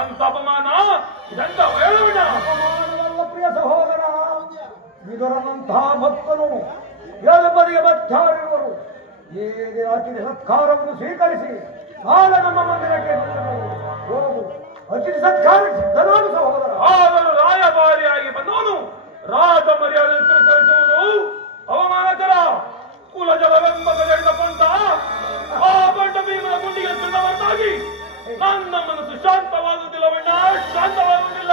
ಎಂತ ಅಪಮಾನ ಇದೆಂತ ಹೇಳೋಣ. ಅಪಮಾನವಲ್ಲ ಪ್ರಿಯ ಸಹೋದರ, ವಿದುರನಂತಹ ಭಕ್ತನು ಎಳಬದಿಗೆ ಬಚ್ಚಾರಿರುವರು. ಈ ಅತಿಥಿ ಸತ್ಕಾರವನ್ನು ಸ್ವೀಕರಿಸಿ ನಾಳೆ ನಮ್ಮ ಮಂದಿರಕ್ಕೆ ಹೋಗು. ಅತಿಥಿ ಸತ್ಕಾರಕ್ಕೆ ಸಿದ್ಧನಾಡು ಸಹೋದರ. ಆದರೂ ರಾಯಭಾರಿಯಾಗಿ ಬಂದವನು ರಾಜ ಮರ್ಯಾದೆ ತಿಳಿಸುವುದು ಅವಮಾನಕರ. ಕುಲಜವೆಂಬ ಗಜಂಡ ಪಂಟ ಆ ಬಂಡ ಭೀಮನ ಗುಂಡಿಗೆ ತಿನ್ನವರ್ತಾಗಿ ನನ್ನ ಮನಸ್ಸು ಶಾಂತವಾಗುವುದಿಲ್ಲವಣ್ಣ, ಶಾಂತವಾಗುವುದಿಲ್ಲ.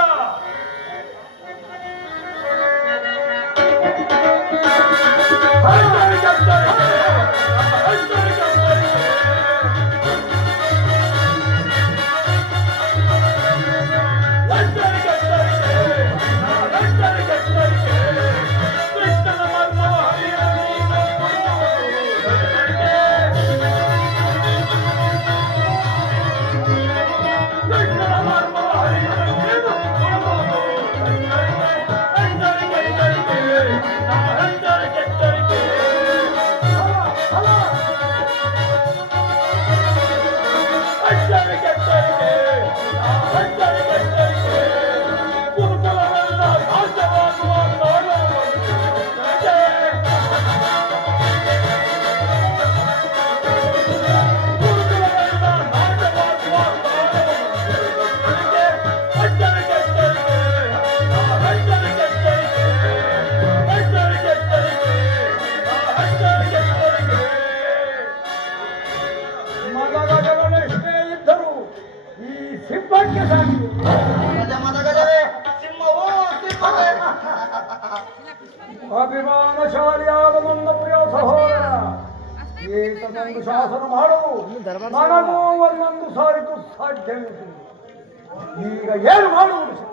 ಅಭಿಮಾನಶಾಲಿಯಾದ ನನ್ನ ಪ್ರಿಯ ಸಹೋದರ, ಏತನೊಂದು ಶಾಸನ ಮಾಡಲು ನನಗೂ ಒಂದೊಂದು ಸಾರಿತು ಸಾಧ್ಯವಿತ್ತು. ಈಗ ಏನು ಮಾಡುವುದು?